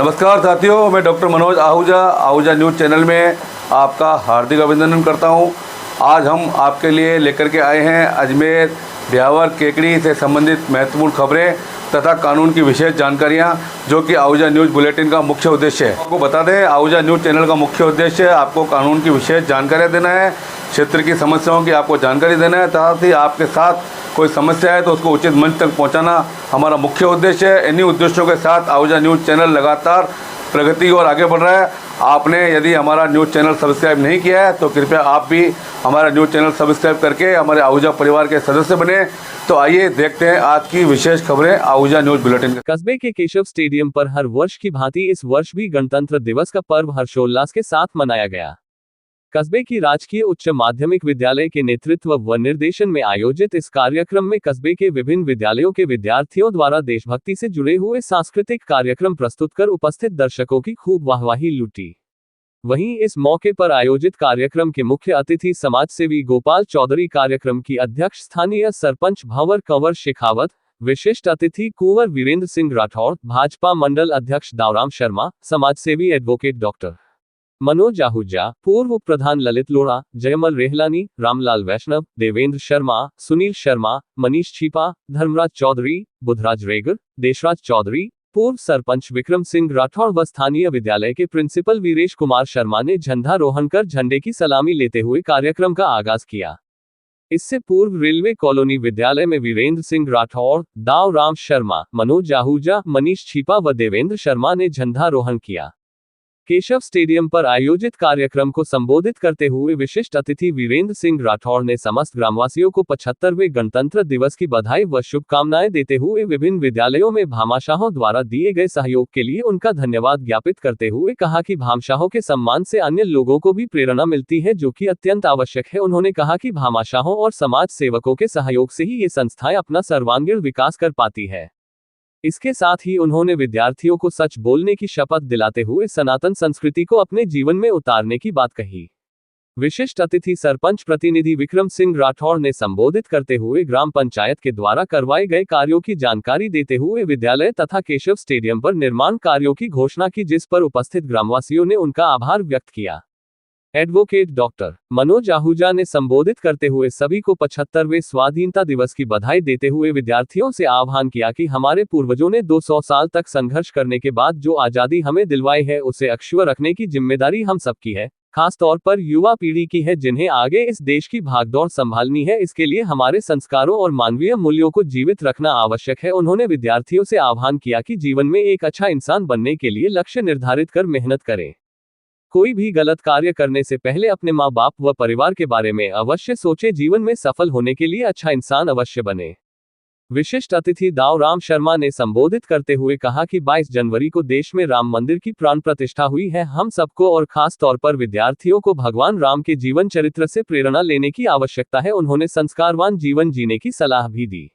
नमस्कार साथियों, मैं doctor Manoj Ahuja news channel में आपका हार्दिक अभिनंदन करता हूं। आज हम आपके लिए लेकर के आए हैं अजमेर ब्यावर केकड़ी से संबंधित महत्वपूर्ण खबरें तथा कानून की विशेष जानकारियां, जो कि आहूजा न्यूज़ बुलेटिन का मुख्य उद्देश्य है। आपको बता दें, आहूजा न्यूज़ चैनल का मुख्य उद्देश्य आपको कानून की विशेष जानकारियाँ देना है, क्षेत्र की समस्याओं की आपको जानकारी देना है, साथ ही आपके साथ कोई समस्या है तो उसको उचित मंच तक पहुंचाना हमारा मुख्य उद्देश्य है। इन्हीं उद्देश्यों के साथ आहूजा न्यूज़ चैनल लगातार प्रगति और आगे बढ़ रहा है। आपने यदि हमारा न्यूज़ चैनल सब्सक्राइब नहीं किया है तो कृपया आप भी हमारा न्यूज़ चैनल सब्सक्राइब करके हमारे आहूजा परिवार के सदस्य बने। तो आइए देखते हैं आज की विशेष खबरें आहूजा न्यूज़ बुलेटिन। कस्बे के केशव स्टेडियम पर हर वर्ष की भांति इस वर्ष भी गणतंत्र दिवस का पर्व हर्षोल्लास के साथ मनाया गया। कस्बे की राजकीय उच्च माध्यमिक विद्यालय के नेतृत्व व निर्देशन में आयोजित इस कार्यक्रम में कस्बे के विभिन्न विद्यालयों के विद्यार्थियों द्वारा देशभक्ति से जुड़े हुए सांस्कृतिक कार्यक्रम प्रस्तुत कर उपस्थित दर्शकों की खूब वाहवाही लूटी। वहीं इस मौके पर आयोजित कार्यक्रम के मुख्य अतिथि समाजसेवी गोपाल चौधरी, कार्यक्रम की अध्यक्ष स्थानीय सरपंच भंवर कंवर शेखावत, विशिष्ट अतिथि कुंवर वीरेंद्र सिंह राठौड़, भाजपा मंडल अध्यक्ष दावराम शर्मा, समाजसेवी एडवोकेट डॉक्टर मनोज आहूजा, पूर्व प्रधान ललित लोढ़ा, जयमल रेहलानी, रामलाल वैष्णव, देवेंद्र शर्मा, सुनील शर्मा, मनीष छिपा, धर्मराज चौधरी, बुधराज रेगर, देशराज चौधरी, पूर्व सरपंच विक्रम सिंह राठौड़ व स्थानीय विद्यालय के प्रिंसिपल वीरेश कुमार शर्मा ने झंडारोहण कर झंडे की सलामी लेते हुए कार्यक्रम का आगाज किया। इससे पूर्व रेलवे कॉलोनी विद्यालय में वीरेंद्र सिंह राठौड़, दाव राम शर्मा, मनोज आहूजा, मनीष छिपा व देवेंद्र शर्मा ने झंडारोहण किया। केशव स्टेडियम पर आयोजित कार्यक्रम को संबोधित करते हुए विशिष्ट अतिथि वीरेंद्र सिंह राठौड़ ने समस्त ग्रामवासियों को 75वें गणतंत्र दिवस की बधाई व शुभकामनाएं देते हुए विभिन्न विद्यालयों में भामाशाहों द्वारा दिए गए सहयोग के लिए उनका धन्यवाद ज्ञापित करते हुए कहा कि भामाशाहों के सम्मान से अन्य लोगों को भी प्रेरणा मिलती है, जो कि अत्यंत आवश्यक है। उन्होंने कहा कि भामाशाहों और समाज सेवकों के सहयोग से ही ये संस्थाएं अपना सर्वांगीण विकास कर पाती है। इसके साथ ही उन्होंने विद्यार्थियों को सच बोलने की शपथ दिलाते हुए सनातन संस्कृति को अपने जीवन में उतारने की बात कही। विशिष्ट अतिथि सरपंच प्रतिनिधि विक्रम सिंह राठौड़ ने संबोधित करते हुए ग्राम पंचायत के द्वारा करवाए गए कार्यों की जानकारी देते हुए विद्यालय तथा केशव स्टेडियम पर निर्माण कार्यों की घोषणा की, जिस पर उपस्थित ग्रामवासियों ने उनका आभार व्यक्त किया। एडवोकेट डॉक्टर मनोज आहूजा ने संबोधित करते हुए सभी को 75वें स्वाधीनता दिवस की बधाई देते हुए विद्यार्थियों से आह्वान किया कि हमारे पूर्वजों ने 200 साल तक संघर्ष करने के बाद जो आजादी हमें दिलवाई है, उसे अक्षुण्ण रखने की जिम्मेदारी हम सबकी है, खास तौर पर युवा पीढ़ी की है, जिन्हें आगे इस देश की भागदौड़ संभालनी है। इसके लिए हमारे संस्कारों और मानवीय मूल्यों को जीवित रखना आवश्यक है। उन्होंने विद्यार्थियों से आह्वान किया कि जीवन में एक अच्छा इंसान बनने के लिए लक्ष्य निर्धारित कर मेहनत करें। कोई भी गलत कार्य करने से पहले अपने माँ बाप व परिवार के बारे में अवश्य सोचे। जीवन में सफल होने के लिए अच्छा इंसान अवश्य बने। विशिष्ट अतिथि दाव राम शर्मा ने संबोधित करते हुए कहा कि 22 जनवरी को देश में राम मंदिर की प्राण प्रतिष्ठा हुई है। हम सबको और खास तौर पर विद्यार्थियों को भगवान राम के जीवन चरित्र से प्रेरणा लेने की आवश्यकता है। उन्होंने संस्कारवान जीवन जीने की सलाह भी दी।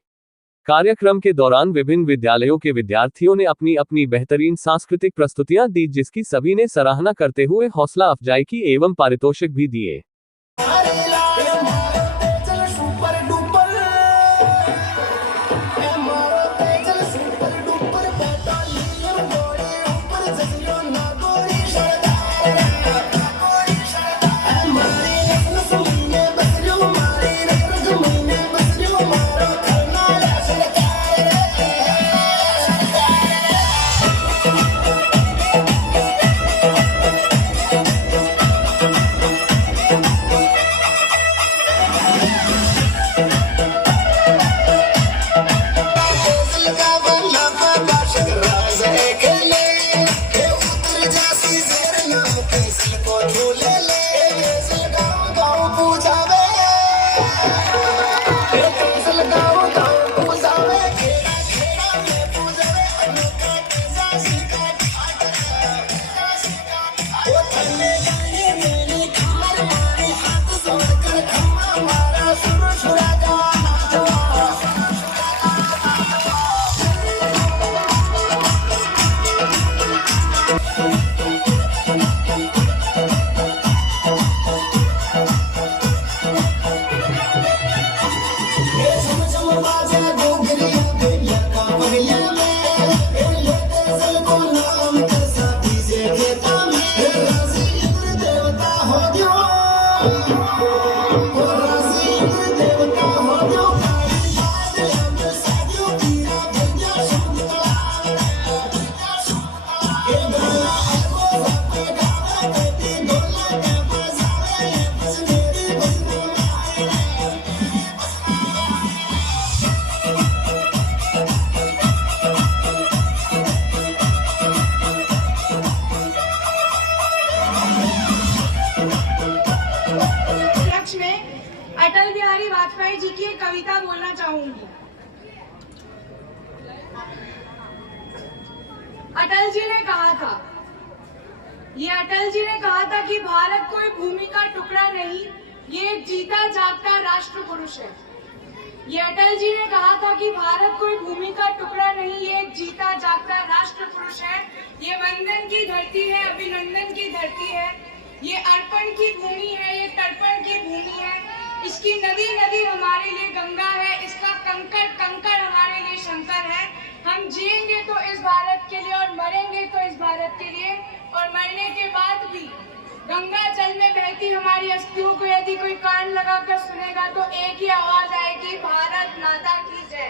कार्यक्रम के दौरान विभिन्न विद्यालयों के विद्यार्थियों ने अपनी अपनी बेहतरीन सांस्कृतिक प्रस्तुतियां दी, जिसकी सभी ने सराहना करते हुए हौसला अफजाई की एवं पारितोषिक भी दिए। अटल बिहारी वाजपेयी जी की एक कविता बोलना चाहूंगी। अटल जी ने कहा था, अटल जी ने कहा था कि भारत कोई भूमि का टुकड़ा नहीं, ये एक जीता जागता राष्ट्र पुरुष है। ये अटल जी ने कहा था कि भारत कोई भूमि का टुकड़ा नहीं, ये एक जीता जागता राष्ट्र पुरुष है। ये वंदन की धरती है, अभिनंदन की धरती है, ये अर्पण की भूमि है, ये तर्पण की भूमि है। इसकी नदी नदी हमारे लिए गंगा है, इसका कंकड़ कंकड़ हमारे लिए शंकर है। हम जिएंगे तो इस भारत के लिए और मरेंगे तो इस भारत के लिए, और मरने के बाद भी गंगा जल में बहती हमारी अस्थियों को यदि कोई कान लगाकर सुनेगा तो एक ही आवाज आएगी, भारत माता की जय।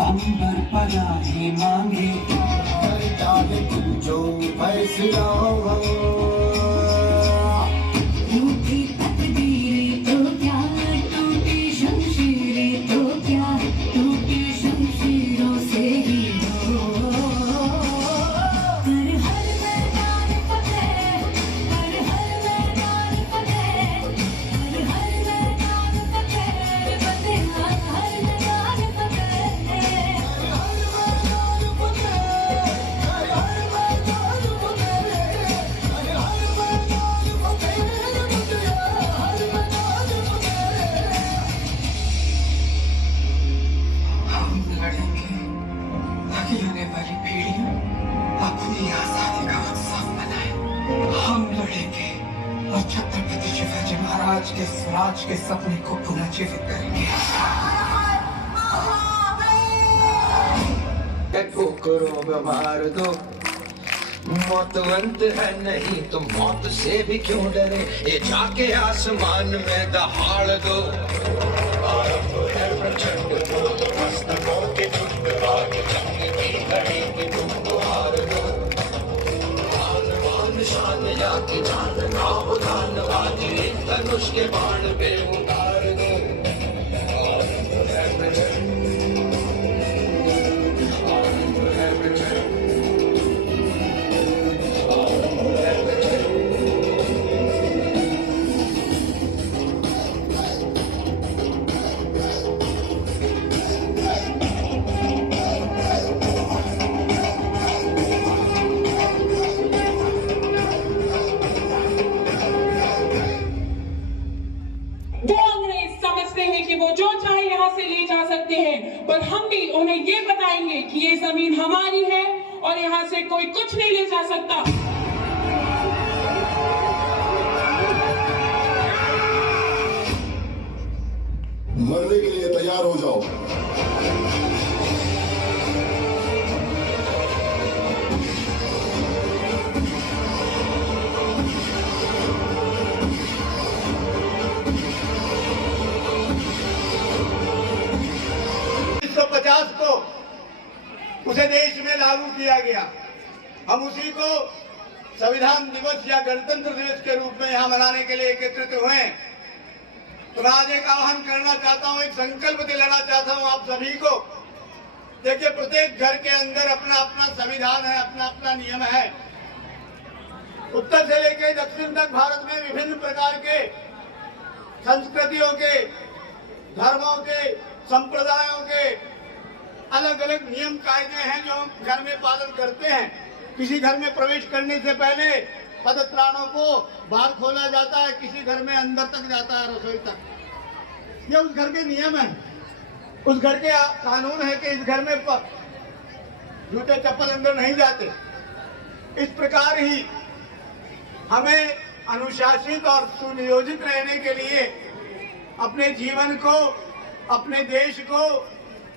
अंबर पनाहे मांगे जो फैसला रूठी तकदीरें तो क्या, टूटी शमशीरें तो क्या, टूटी शमशीरों से ही हो। हर हर मैदान फतेह, हर हर मैदान फतेह, हर हर मैदान फतेह, फतेह हर मैदान फतेह। ताकि आने वाली पीढ़ियां अपनी आजादी का उत्सव मनाए। हम लड़ेंगे और छत्रपति शिवाजी महाराज के स्वराज के सपने को पुनः जीवित करेंगे। ठोकरों में मार दो, मौतवंत है नहीं तो मौत से भी क्यों डरे, ये जाके आसमान में दहाड़ दो। प्रचंड मस्तकों के झुंड आग जंग की घड़ी की तुम हार दो। आन बान शान या की जान का उदान बाजी धनुष के बाण पे उतार दो। आनंद है प्रचंड, आनंद है प्रचंड, आनंद है प्रचंड। कि वो जो चाहे यहाँ से ले जा सकते हैं, पर हम भी उन्हें ये बताएंगे कि ये जमीन हमारी है और यहाँ से कोई कुछ नहीं ले जा सकता। मरने के लिए तैयार हो जाओ। को उसे देश में लागू किया गया। हम उसी को संविधान दिवस या गणतंत्र दिवस के रूप में यहाँ मनाने के लिए एकत्रित हुए। तो मैं आज एक आह्वान करना चाहता हूँ, एक संकल्प दिलाना चाहता हूँ आप सभी को। देखिए, प्रत्येक घर के अंदर अपना अपना संविधान है, अपना अपना नियम है। उत्तर से लेकर दक्षिण तक भारत में विभिन्न प्रकार के संस्कृतियों के, धर्मों के, संप्रदायों के अलग अलग नियम कायदे हैं जो हम घर में पालन करते हैं। किसी घर में प्रवेश करने से पहले पदत्राणों को बाहर खोला जाता है, किसी घर में अंदर तक जाता है, रसोई तक। ये उस घर के नियम है, उस घर के कानून है कि इस घर में जूते चप्पल अंदर नहीं जाते। इस प्रकार ही हमें अनुशासित और सुनियोजित रहने के लिए अपने जीवन को, अपने देश को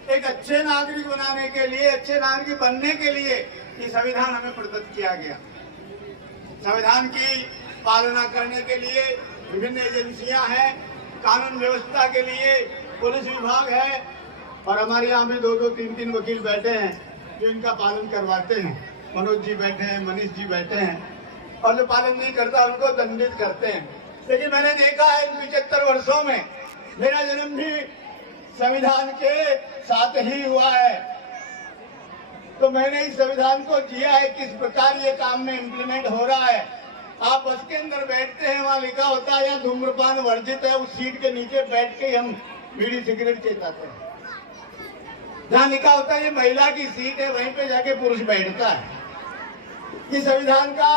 एक अच्छे नागरिक बनाने के लिए, अच्छे नागरिक बनने के लिए ये संविधान हमें प्रदत्त किया गया। संविधान की पालना करने के लिए विभिन्न एजेंसियां हैं, कानून व्यवस्था के लिए पुलिस विभाग है, और हमारे यहाँ भी 2-2, 3-3 वकील बैठे हैं जो इनका पालन करवाते हैं। मनोज जी बैठे हैं, मनीष जी बैठे हैं, और जो पालन नहीं करता उनको दंडित करते हैं। लेकिन मैंने देखा है इन 75 वर्षों में, मेरा जन्म भी संविधान के साथ ही हुआ है। तो मैंने इस संविधान को जिया है, किस प्रकार ये काम में इम्प्लीमेंट हो रहा है। आप बस के अंदर बैठते हैं, वहाँ लिखा होता है यहाँ धूम्रपान वर्जित है, उस सीट के नीचे बैठ के हम बीड़ी सिगरेट चेताते हैं। जहाँ लिखा होता है ये महिला की सीट है, वहीं पे जाके पुरुष बैठता है। ये संविधान का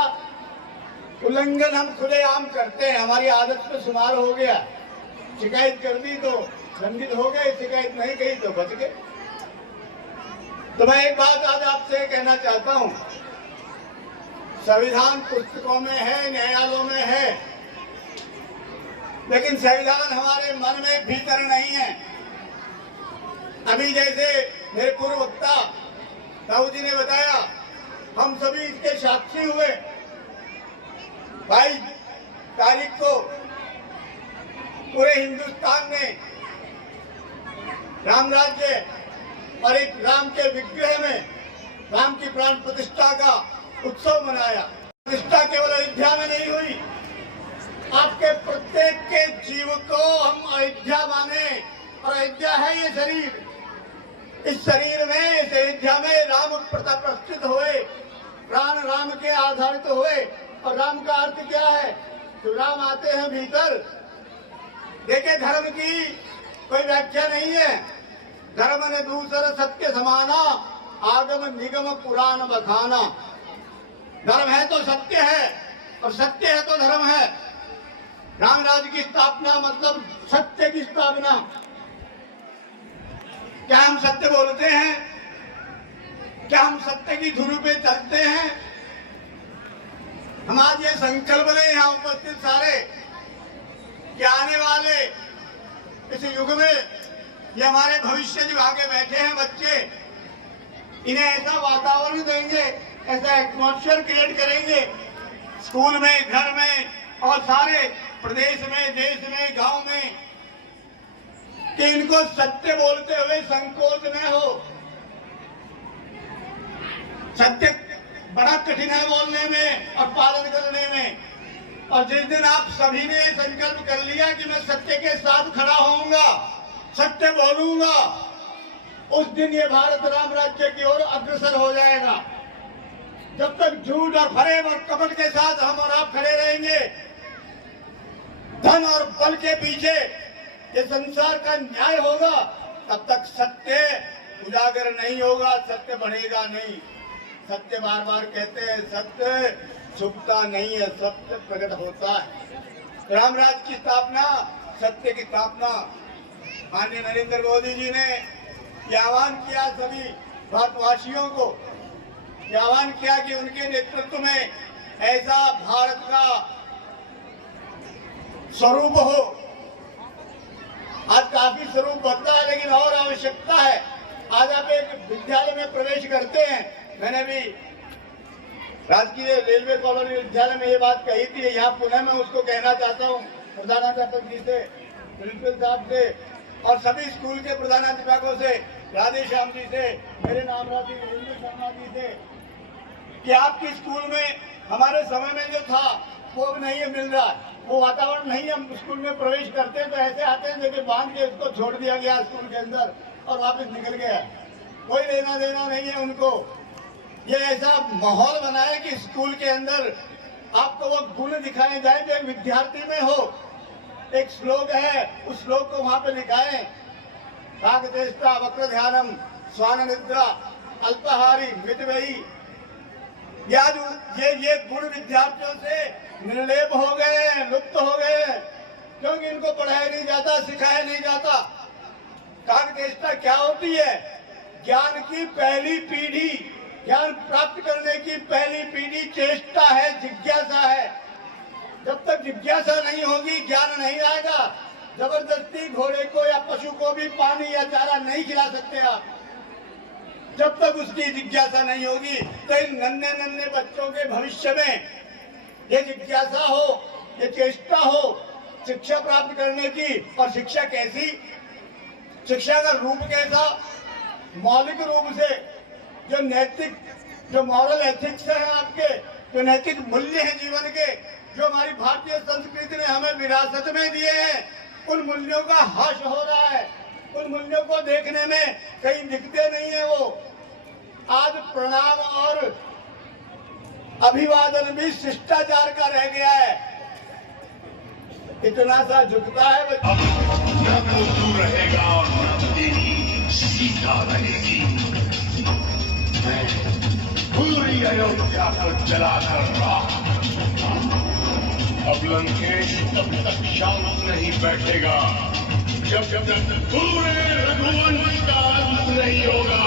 उल्लंघन हम खुलेआम करते हैं, हमारी आदत में शुमार हो गया। शिकायत कर दी तो दंडित हो गए, शिकायत नहीं कही तो बच गए। तो मैं एक बात आज आपसे कहना चाहता हूं, संविधान पुस्तकों में है, न्यायालयों में है, लेकिन संविधान हमारे मन में भीतर नहीं है। अभी जैसे मेरे पूर्व वक्ता राहुल जी ने बताया, हम सभी इसके साक्षी हुए। 22 तारीख को पूरे हिंदुस्तान में राम राज्य और एक राम के विग्रह में राम की प्राण प्रतिष्ठा का उत्सव मनाया। प्रतिष्ठा केवल अयोध्या में नहीं हुई, आपके प्रत्येक के जीव को हम अयोध्या माने। और अयोध्या है ये शरीर, इस शरीर में, इस अयोध्या में राम प्रतिष्ठित हुए, प्राण राम के आधारित हुए। और राम का अर्थ क्या है? तो राम आते हैं भीतर। देखे, धर्म की कोई व्याख्या नहीं है। धर्म ने दूसरा सत्य समाना, आगम निगम पुराण बखाना। धर्म है तो सत्य है, और सत्य है तो धर्म है। राम राज्य की स्थापना मतलब सत्य की स्थापना। क्या हम सत्य बोलते हैं? क्या हम सत्य की धुन पे चलते हैं? हम आज ये संकल्प लें यहाँ उपस्थित सारे कि आने वाले इस युग में ये हमारे भविष्य जो आगे बैठे हैं बच्चे, इन्हें ऐसा वातावरण देंगे, ऐसा एटमॉस्फेयर क्रिएट करेंगे स्कूल में, घर में और सारे प्रदेश में, देश में, गांव में, कि इनको सत्य बोलते हुए संकोच न हो। सत्य बड़ा कठिन है बोलने में और पालन करने में। और जिस दिन आप सभी ने संकल्प कर लिया कि मैं सत्य के साथ खड़ा होऊंगा, सत्य बोलूंगा, उस दिन ये भारत राम राज्य की ओर अग्रसर हो जाएगा। जब तक झूठ और फरेब और कपट के साथ हम और आप खड़े रहेंगे, धन और बल के पीछे ये संसार का न्याय होगा, तब तक सत्य उजागर नहीं होगा, सत्य बढ़ेगा नहीं। सत्य बार बार कहते हैं, सत्य छुपता नहीं है, सत्य प्रकट होता है। रामराज की स्थापना, सत्य की स्थापना, माननीय नरेंद्र मोदी जी ने यह आह्वान किया सभी भारतवासियों को, यह आह्वान किया कि उनके नेतृत्व में ऐसा भारत का स्वरूप हो। आज काफी स्वरूप बदला है, लेकिन और आवश्यकता है। आज आप एक विद्यालय में प्रवेश करते हैं, मैंने भी राजकीय रेलवे कॉलोनी विद्यालय में ये बात कही थी, यहाँ पुणे में उसको कहना चाहता हूँ प्रधानाध्यापक जी से, प्रिंसिपल साहब से और सभी स्कूल के प्रधानाध्यापकों से, राधे श्याम जी से, मेरे नाम राजी वीरेंद्र शर्मा जी से, कि आपके स्कूल में हमारे समय में जो था वो अब नहीं मिल रहा, वो वातावरण नहीं। हम स्कूल में प्रवेश करते हैं तो ऐसे आते हैं जैसे बांध के उसको छोड़ दिया गया स्कूल के अंदर और वापस निकल गया, कोई लेना देना नहीं है उनको। ये ऐसा माहौल बनाए कि स्कूल के अंदर आपको वो गुण दिखाए जाए जो एक विद्यार्थी में हो। एक श्लोक है, उस श्लोक को वहां पे लिखाएं, काकचेष्टा वक्र ध्यानम स्वान निद्रा अल्पहारी मितव्ययी। ये गुण विद्यार्थियों से निर्लेप हो गए, लुप्त हो गए, क्योंकि इनको पढ़ाया नहीं जाता, सिखाया नहीं जाता। काकचेष्टा क्या होती है? ज्ञान की पहली पीढ़ी, ज्ञान प्राप्त करने की पहली पीढ़ी चेष्टा है, जिज्ञासा है। जब तक जिज्ञासा नहीं होगी, ज्ञान नहीं आएगा। जबरदस्ती घोड़े को या पशु को भी पानी या चारा नहीं खिला सकते आप, जब तक उसकी जिज्ञासा नहीं होगी। तो इन नन्हे नन्हे बच्चों के भविष्य में ये जिज्ञासा हो, ये चेष्टा हो शिक्षा प्राप्त करने की। और शिक्षा कैसी? शिक्षा का रूप कैसा? मौलिक रूप से जो नैतिक, जो मॉरल एथिक्स है आपके, जो नैतिक मूल्य हैं जीवन के, जो हमारी भारतीय संस्कृति ने हमें विरासत में दिए हैं, उन मूल्यों का ह्रास हो रहा है। उन मूल्यों को देखने में कहीं दिखते नहीं है वो। आज प्रणाम और अभिवादन भी शिष्टाचार का रह गया है। इतना सा झुकता है अब न तो तू रहेगा और न तेरी सीता रहेगी। मैं पूरी अयोध्या को जलाकर राख करूंगा। अब लंकेश तब तक शांत नहीं बैठेगा जब तक पूरे रघुवंश का अंत नहीं होगा।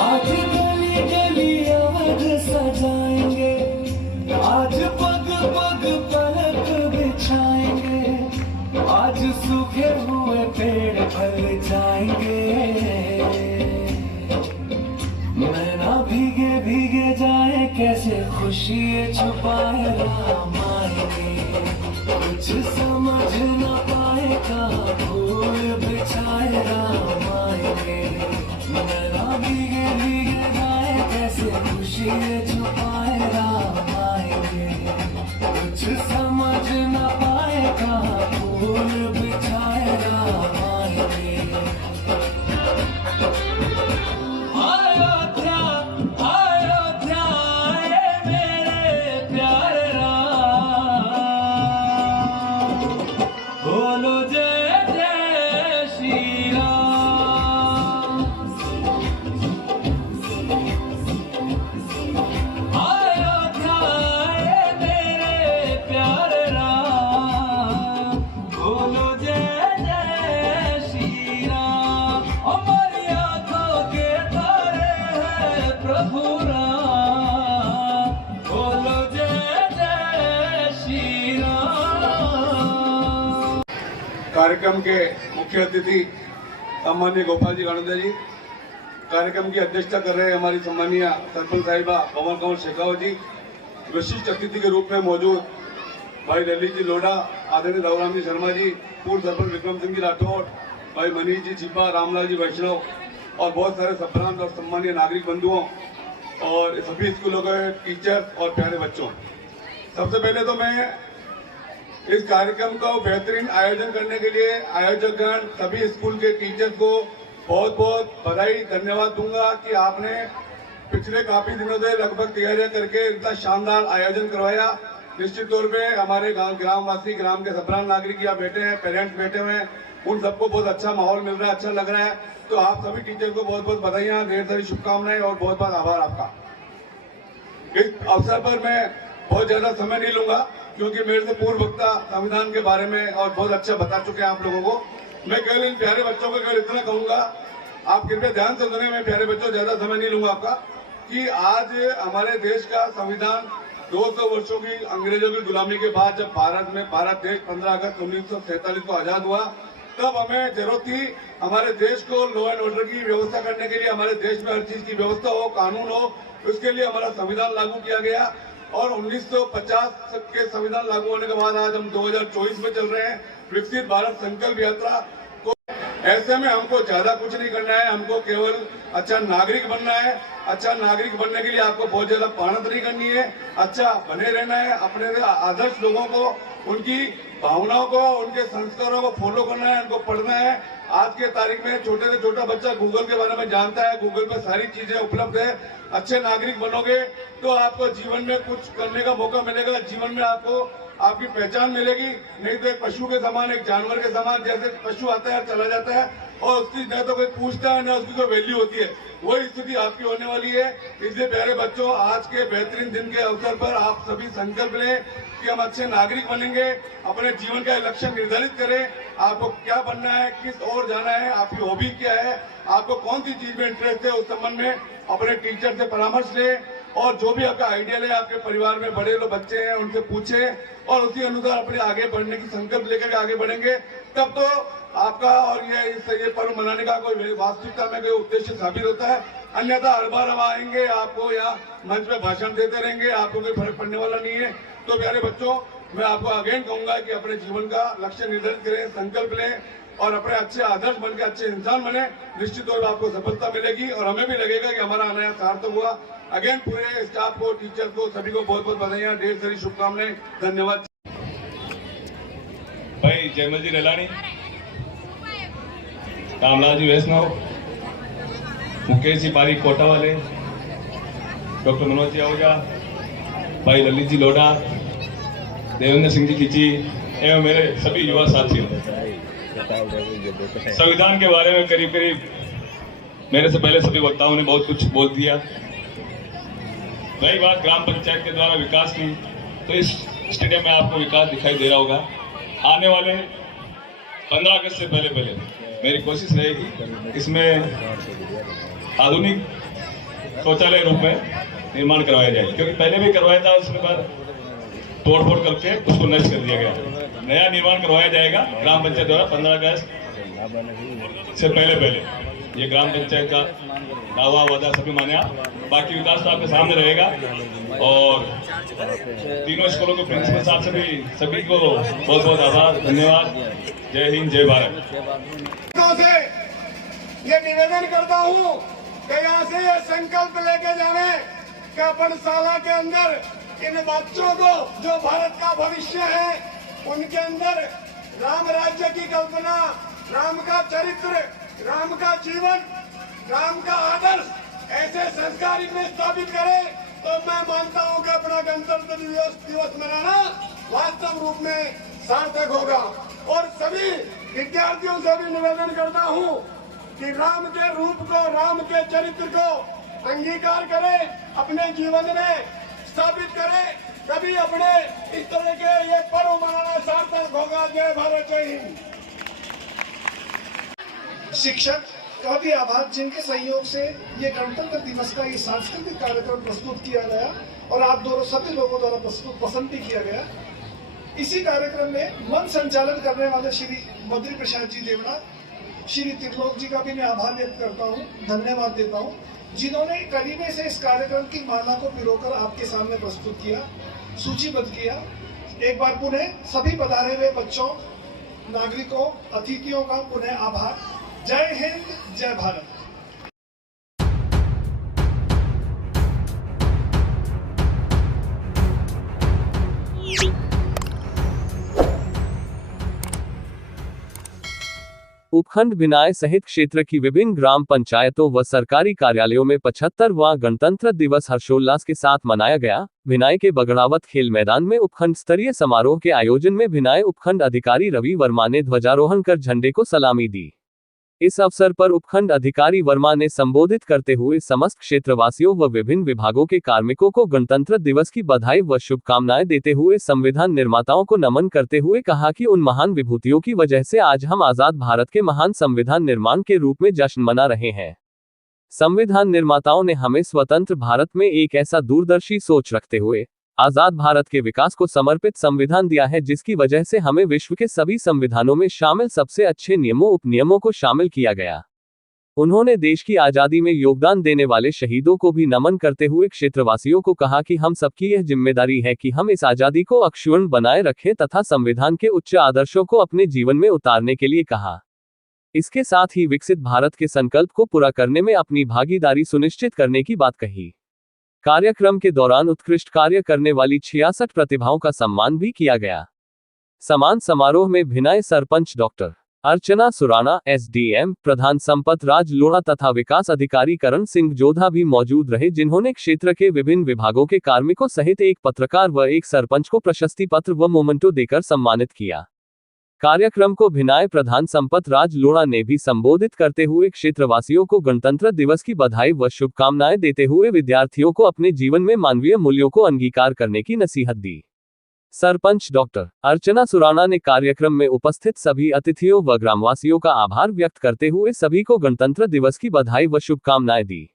आज गली गली अवध सजाएंगे, आज पग पग पलक बिछाएंगे, आज सूखे हुए पेड़ फल जाएंगे। नैना भीगे भीगे जाए कैसे खुशी छुपाए राम आएंगे, कुछ समझ न पाए कहाँ फूल बिछाए राम आएंगे। नैना भीगे भीगे जाए कैसे खुशी छुपाए राम आएंगे, कुछ समझ न पाए कहाँ फूल बिछाए राम आएंगे। अयोध्या अयोध्या आए मेरे प्यारे राम, बोलो जय जय श्री राम। अयोध्या आए मेरे प्यारे राम, बोलो जय जय श्री राम। हमारी आंखों के तारे हैं प्रभु राम, बोलो जय जय श्री राम। कार्यक्रम के मुख्य अतिथि सम्मानीय गोपाल जी गाणोदे जी, कार्यक्रम की अध्यक्षता कर रहे हमारी सम्मानीय सरपंच साहिबा पवन कंवर शेखावत जी, विशिष्ट अतिथि के रूप में मौजूद भाई ललित जी लोढ़ा, आदरणीय दाऊराम जी शर्मा जी, पूर्व सरपंच विक्रम सिंह जी राठौड़, भाई मनीष जी छिपा, रामलाल जी वैष्णव और बहुत सारे संभ्रांत और सम्मानीय नागरिक बंधुओं और सभी स्कूलों के टीचर और प्यारे बच्चों। सबसे पहले तो मैं इस कार्यक्रम का बेहतरीन आयोजन करने के लिए आयोजकगण सभी स्कूल के टीचर्स को बहुत बहुत बधाई धन्यवाद दूंगा कि आपने पिछले काफी दिनों से लगभग तैयारियां करके इतना शानदार आयोजन करवाया। निश्चित तौर पे हमारे ग्रामवासी, ग्राम के संभ्रांत नागरिक यहाँ बैठे हैं, पेरेंट्स बैठे हुए हैं, उन सबको बहुत अच्छा माहौल मिल रहा है, अच्छा लग रहा है। तो आप सभी टीचर को बहुत बहुत बधाइयाँ, ढेर सारी शुभकामनाएं और बहुत बहुत आभार आपका। इस अवसर पर मैं बहुत ज्यादा समय नहीं लूंगा क्योंकि मेरे से पूर्व वक्ता संविधान के बारे में और बहुत अच्छा बता चुके हैं आप लोगों को। मैं केवल इन प्यारे बच्चों को केवल इतना कहूंगा, आप कृपया ध्यान से सुने, मैं प्यारे बच्चों ज्यादा समय नहीं लूंगा आपका, कि आज हमारे देश का संविधान 200 वर्षों की अंग्रेजों की गुलामी के बाद जब भारत देश 15 अगस्त 1947 को आजाद हुआ, तब हमें जरूरत थी हमारे देश को लॉ एंड ऑर्डर की व्यवस्था करने के लिए, हमारे देश में हर चीज की व्यवस्था हो, कानून हो, उसके लिए हमारा संविधान लागू किया गया। और 1950 के संविधान लागू होने के बाद आज हम 2024 में चल रहे हैं, विकसित भारत संकल्प यात्रा को। ऐसे में हमको ज्यादा कुछ नहीं करना है, हमको केवल अच्छा नागरिक बनना है। अच्छा नागरिक बनने के लिए आपको बहुत ज्यादा पाणत नहीं करनी है, अच्छा बने रहना है, अपने आदर्श लोगों को, उनकी भावनाओं को, उनके संस्कारों को फॉलो करना है, उनको पढ़ना है। आज के तारीख में छोटे से छोटा बच्चा गूगल के बारे में जानता है, गूगल पे सारी चीजें उपलब्ध है। अच्छे नागरिक बनोगे तो आपको जीवन में कुछ करने का मौका मिलेगा, जीवन में आपको आपकी पहचान मिलेगी। नहीं तो एक पशु के समान, एक जानवर के समान, जैसे पशु आता है चला जाता है और उसकी न तो कोई पूछता है न उसकी कोई वैल्यू होती है, वही स्थिति आपकी होने वाली है। इसलिए प्यारे बच्चों, आज के बेहतरीन दिन के अवसर पर आप सभी संकल्प लें कि हम अच्छे नागरिक बनेंगे, अपने जीवन का लक्ष्य निर्धारित करें, आपको क्या बनना है, किस ओर जाना है, आपकी हॉबी क्या है, आपको कौन सी चीज में इंटरेस्ट है, उस संबंध में अपने टीचर से परामर्श लें और जो भी आपका आइडियल है, आपके परिवार में बड़े लोग बच्चे हैं उनसे पूछें और उसी अनुसार अपने आगे बढ़ने की संकल्प लेकर आगे बढ़ेंगे। तब तो आपका और ये पर्व मनाने का कोई वास्तविकता में कोई उद्देश्य साबित होता है। अन्यथा हर बार हम आएंगे, आपको या मंच पे भाषण देते रहेंगे, आपको कोई फर्क पड़ने वाला नहीं है। तो प्यारे बच्चों, मैं आपको अगेन कहूंगा कि अपने जीवन का लक्ष्य निर्धारित करें, संकल्प लें और अपने अच्छे आदर्श बन के अच्छे इंसान बने। निश्चित तौर पर आपको सफलता मिलेगी और हमें भी लगेगा कि हमारा आना यहाँ सार्थक हुआ। अगेन पूरे स्टाफ को, टीचर को, सभी को बहुत बहुत बधाइयाँ, ढेर सारी शुभकामनाएं, धन्यवाद। भाई जयमल जी रेलानी, कामलाल जी वैष्णव, मुकेश जी पारी कोटा वाले, डॉक्टर मनोज जी आहूजा, भाई ललित जी लोढ़ा, देवेंद्र सिंह जी खिची एवं मेरे सभी युवा साथियों, संविधान के बारे में करीब मेरे से पहले सभी वक्ताओं ने बहुत कुछ बोल दिया। रही बात ग्राम पंचायत के द्वारा विकास की, तो इस स्टेडियम में आपको विकास दिखाई दे रहा होगा। आने वाले 15 अगस्त से पहले मेरी कोशिश रहेगी इसमें आधुनिक शौचालय रूप में निर्माण करवाया जाए, क्योंकि पहले भी करवाया था, उसके बाद तोड़फोड़ करके उसको नष्ट कर दिया गया। नया निर्माण करवाया जाएगा ग्राम पंचायत द्वारा 15 अगस्त से पहले। ये ग्राम पंचायत का दावा वादा सभी मान्या, बाकी विकास तो आपके सामने रहेगा। और तीनों स्कूलों के प्रिंसिपल साहब से भी सभी को बहुत बहुत आभार, धन्यवाद। जय हिंद, जय भारत। से ये निवेदन करता हूँ कि यहाँ से ये संकल्प लेके जावे कि पाठशाला के अंदर इन बच्चों को, जो भारत का भविष्य है, उनके अंदर राम राज्य की कल्पना, राम का चरित्र, राम का जीवन, राम का आदर्श, ऐसे संस्कार इनमें स्थापित करे। तो मैं मानता हूं कि अपना गणतंत्र दिवस मनाना वास्तव रूप में सार्थक होगा। और सभी विद्यार्थियों से भी निवेदन करता हूं कि राम के रूप को, राम के चरित्र को अंगीकार करें, अपने जीवन में स्थापित करें, तभी अपने इस तरह के ये पर्व मनाना सार्थक होगा। जय भारत, जय हिंद। शिक्षक का भी आभार, जिनके सहयोग से ये गणतंत्र दिवस का ये सांस्कृतिक कार्यक्रम प्रस्तुत किया गया और आप दोनों सभी लोगों द्वारा पसंद भी किया गया। इसी कार्यक्रम में मन संचालन करने वाले श्री बद्री प्रसाद जी देवड़ा, श्री त्रिलोक जी का भी मैं आभार व्यक्त करता हूँ, धन्यवाद देता हूँ, जिन्होंने करीबे से इस कार्यक्रम की माला को पिरोकर आपके सामने प्रस्तुत किया, सूचीबद्ध किया। एक बार पुनः सभी पधारे हुए बच्चों, नागरिकों, अतिथियों का पुनः आभार। जय हिंद, जय भारत। उपखंड भिनाय सहित क्षेत्र की विभिन्न ग्राम पंचायतों व सरकारी कार्यालयों में 75वां गणतंत्र दिवस हर्षोल्लास के साथ मनाया गया। भिनाय के बगड़ावत खेल मैदान में उपखंड स्तरीय समारोह के आयोजन में भिनाय उपखंड अधिकारी रवि वर्मा ने ध्वजारोहण कर झंडे को सलामी दी। इस अवसर पर उपखंड अधिकारी वर्मा ने संबोधित करते हुए समस्त क्षेत्रवासियों व विभिन्न विभागों के कार्मिकों को गणतंत्र दिवस की बधाई व शुभकामनाएं देते हुए संविधान निर्माताओं को नमन करते हुए कहा कि उन महान विभूतियों की वजह से आज हम आजाद भारत के महान संविधान निर्माण के रूप में जश्न मना रहे हैं। संविधान निर्माताओं ने हमें स्वतंत्र भारत में एक ऐसा दूरदर्शी सोच रखते हुए आजाद भारत के विकास को समर्पित संविधान दिया है, जिसकी वजह से हमें विश्व के सभी संविधानों में शामिल सबसे अच्छे नियमों उपनियमों को शामिल किया गया। उन्होंने देश की आजादी में योगदान देने वाले शहीदों को भी नमन करते हुए क्षेत्रवासियों को कहा कि हम सबकी यह जिम्मेदारी है कि हम इस आजादी को अक्षुण्ण बनाए रखें तथा संविधान के उच्च आदर्शों को अपने जीवन में उतारने के लिए कहा। इसके साथ ही विकसित भारत के संकल्प को पूरा करने में अपनी भागीदारी सुनिश्चित करने की बात कही। कार्यक्रम के दौरान उत्कृष्ट कार्य करने वाली 66 प्रतिभाओं का सम्मान भी किया गया। सम्मान समारोह में भिनाय सरपंच डॉक्टर अर्चना सुराना, एसडीएम प्रधान संपत राज लोढ़ा तथा विकास अधिकारी करण सिंह जोधा भी मौजूद रहे, जिन्होंने क्षेत्र के विभिन्न विभागों के कार्मिकों सहित एक पत्रकार व एक सरपंच को प्रशस्ति पत्र व मोमेंटो देकर सम्मानित किया। कार्यक्रम को भिनाय प्रधान संपत राज लोढ़ा ने भी संबोधित करते हुए क्षेत्रवासियों को गणतंत्र दिवस की बधाई व शुभकामनाएं देते हुए विद्यार्थियों को अपने जीवन में मानवीय मूल्यों को अंगीकार करने की नसीहत दी। सरपंच डॉक्टर अर्चना सुराना ने कार्यक्रम में उपस्थित सभी अतिथियों व ग्रामवासियों का आभार व्यक्त करते हुए सभी को गणतंत्र दिवस की बधाई व शुभकामनाएं दी।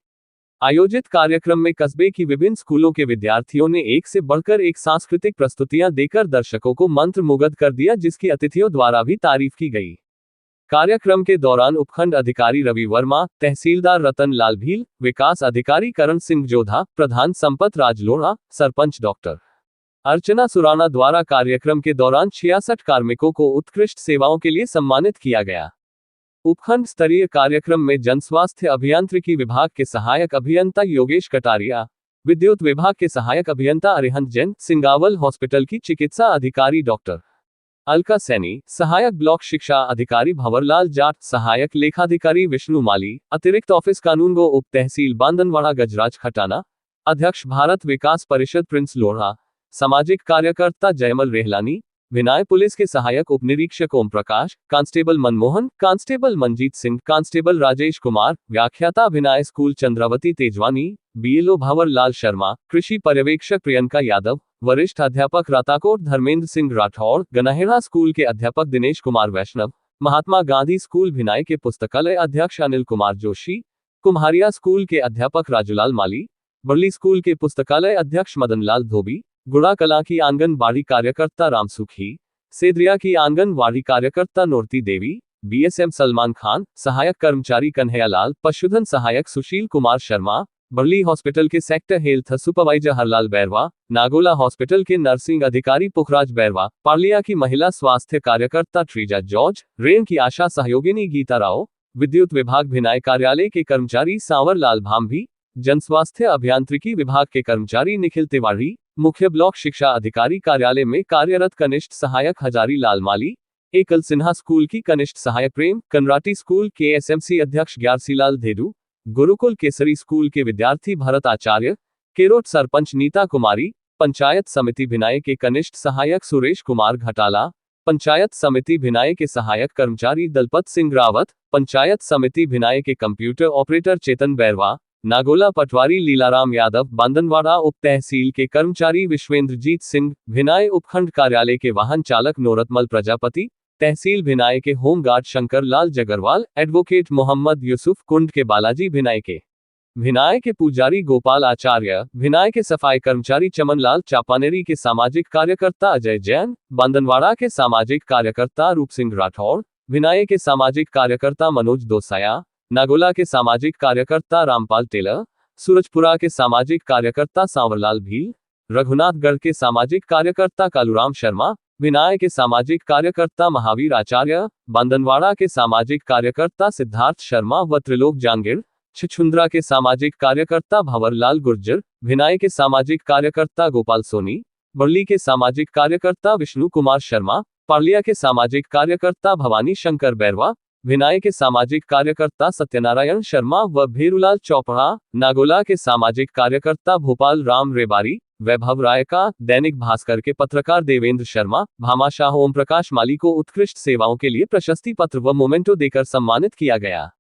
आयोजित कार्यक्रम में कस्बे की विभिन्न स्कूलों के विद्यार्थियों ने एक से बढ़कर एक सांस्कृतिक प्रस्तुतियां देकर दर्शकों को मंत्रमुग्ध कर दिया, जिसकी अतिथियों द्वारा भी तारीफ की गई। कार्यक्रम के दौरान उपखंड अधिकारी रवि वर्मा, तहसीलदार रतन लाल भील, विकास अधिकारी करण सिंह जोधा, प्रधान संपत राज लोढ़ा, सरपंच डॉक्टर अर्चना सुराना द्वारा कार्यक्रम के दौरान 66 कार्मिकों को उत्कृष्ट सेवाओं के लिए सम्मानित किया गया। उपखंड स्तरीय कार्यक्रम में जनस्वास्थ्य अभियांत्रिकी विभाग के सहायक अभियंता योगेश कटारिया, विद्युत विभाग के सहायक अभियंता अरिहंत जैन, सिंगावल हॉस्पिटल की चिकित्सा अधिकारी डॉक्टर अलका सैनी, सहायक ब्लॉक शिक्षा अधिकारी भंवरलाल जाट, सहायक लेखाधिकारी विष्णु माली, अतिरिक्त ऑफिस कानून व उप तहसील बांदनवाड़ा गजराज खटाना, अध्यक्ष भारत विकास परिषद प्रिंस लोढ़ा, सामाजिक कार्यकर्ता जयमल रेहलानी, विनाय पुलिस के सहायक उप निरीक्षक Om Prakash, constable Manmohan, constable Manjeet Singh, constable Rajesh Kumar, व्याख्याता विनाय स्कूल चंद्रावती तेजवानी, बीएलओ भंवरलाल शर्मा, कृषि पर्यवेक्षक प्रियंका यादव, वरिष्ठ अध्यापक राताकोट धर्मेंद्र सिंह राठौड़, गनाहेड़ा स्कूल के अध्यापक दिनेश कुमार वैष्णव, महात्मा गांधी स्कूल भिनाई के पुस्तकालय अध्यक्ष अनिल कुमार जोशी, कुम्हारिया स्कूल के अध्यापक राजूलाल माली, बरली स्कूल के पुस्तकालय अध्यक्ष मदनलाल धोबी, गुड़ा कला की आंगनबाड़ी कार्यकर्ता रामसुखी, सेद्रिया की आंगनबाड़ी कार्यकर्ता नोरती देवी, बीएसएम सलमान खान, सहायक कर्मचारी कन्हैयालाल, पशुधन सहायक सुशील कुमार शर्मा, बरली हॉस्पिटल के sector health supervisor Harlal Bairwa, Nagola hospital के नर्सिंग अधिकारी पुखराज बैरवा, पार्लिया की महिला स्वास्थ्य कार्यकर्ता ट्रीजा जॉर्ज, रेन की आशा सहयोगिनी गीता राव, विद्युत विभाग भिनाई कार्यालय के कर्मचारी सांवर लाल भांभी, जनस्वास्थ्य अभियांत्रिकी विभाग के कर्मचारी निखिल तिवारी, मुख्य ब्लॉक शिक्षा अधिकारी कार्यालय में कार्यरत कनिष्ठ सहायक हजारी लाल माली, एकल सिन्हा स्कूल की कनिष्ठ सहायक प्रेम, कनराटी स्कूल के एसएमसी अध्यक्ष ग्यारसीलाल धेदू, गुरुकुल केसरी स्कूल के विद्यार्थी भरत आचार्य, केरोट सरपंच नीता कुमारी, पंचायत समिति भिनाई के कनिष्ठ सहायक सुरेश कुमार घटाला, पंचायत समिति भिनाई के सहायक कर्मचारी दलपत सिंह रावत, पंचायत समिति भिनाई के कंप्यूटर ऑपरेटर चेतन बैरवा, नागोला पटवारी लीलाराम यादव, बांदनवाड़ा उप तहसील के कर्मचारी विश्वेंद्रजीत सिंह, भिनाई उपखंड कार्यालय के वाहन चालक नोरतमल प्रजापति, तहसील भिनाई के होमगार्ड शंकर लाल जगरवाल, एडवोकेट मोहम्मद यूसुफ, कुंड के बालाजी भिनाई के पुजारी गोपाल आचार्य, भिनाई के सफाई कर्मचारी चमनलाल चापानेरी के सामाजिक कार्यकर्ता अजय जैन, बांदनवाड़ा के सामाजिक कार्यकर्ता रूप सिंह राठौड़, भिनाई के सामाजिक कार्यकर्ता मनोज दोसाया, नागोला के सामाजिक कार्यकर्ता रामपाल टेलर, सूरजपुरा के सामाजिक कार्यकर्ता सांवरलाल भील, रघुनाथगढ़ के सामाजिक कार्यकर्ता कालूराम शर्मा, भिनाई के सामाजिक कार्यकर्ता महावीर आचार्य, बांदनवाड़ा के सामाजिक कार्यकर्ता सिद्धार्थ शर्मा व त्रिलोक जांगिड़, छछुंद्रा के सामाजिक कार्यकर्ता भंवरलाल गुर्जर, भिनाई के सामाजिक कार्यकर्ता गोपाल सोनी, बरली के सामाजिक कार्यकर्ता विष्णु कुमार शर्मा, पार्लिया के सामाजिक कार्यकर्ता भवानी शंकर बैरवा, भिनाई के सामाजिक कार्यकर्ता सत्यनारायण शर्मा व भेरूलाल चौपड़ा, नागोला के सामाजिक कार्यकर्ता भोपाल राम रेबारी, वैभव रायका, दैनिक भास्कर के पत्रकार देवेंद्र शर्मा, भामाशाह ओम प्रकाश माली को उत्कृष्ट सेवाओं के लिए प्रशस्ति पत्र व मोमेंटो देकर सम्मानित किया गया।